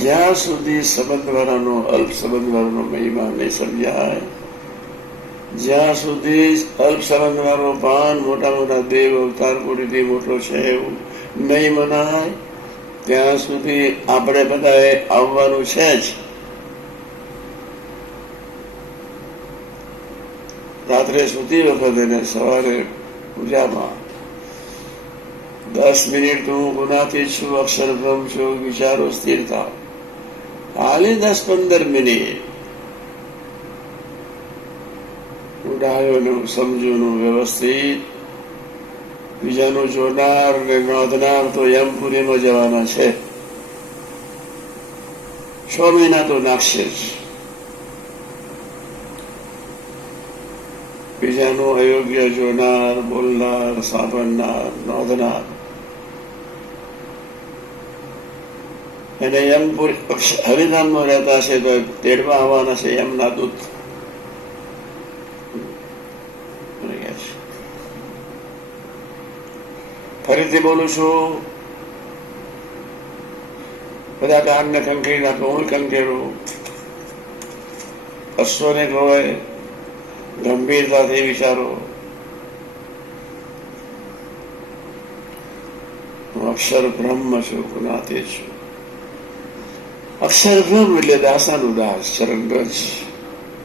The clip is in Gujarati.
જ્યાં સુધી સંબંધવાળાનો અલ્પ સંબંધવાળાનો મહિમા નહીં સમજાય, જ્યાં સુધી અલ્પ સંબંધવાળો પાન મોટા મોટા દેવ અવતાર કોટીથી મોટો છે એવું નહીં મનાય, ત્યાં સુધી આપણે બધાએ આવવાનું છે જ. રાત્રે સુતી વખતે ને સવારે પૂજામાં 10 મિનિટ તો હું ગુનાથી છું, અક્ષર બ્રહ્મ છું, વિચારો સ્થિર થાવ. ખાલી 10-15 મિનિટ ઉડાયોનું સમજુનું વ્યવસ્થિત. બીજાનું જોનાર ને નોંધનાર તો યમપુરીમાં જવાના છે. 6 મહિના તો નાખશે જ. બીજાનું અયોગ્ય જોનાર, બોલનાર, સાંભળનાર, નોંધનાર એને યમપુરી હરિધામમાં રહેતા છે તો તેડવા આવવાના છે યમના દૂત. ફરીથી બોલું છું, બધા કાનને કંકેરી નાખો, હું કંકેરું. અશ્વને કહેવાય ગંભીરતાથી વિચારો. હું અક્ષર બ્રહ્મ છું, ગુનાથી છું. અક્ષર બ્રહ્મ એટલે દાસાનું દાસ, ચરણરજ.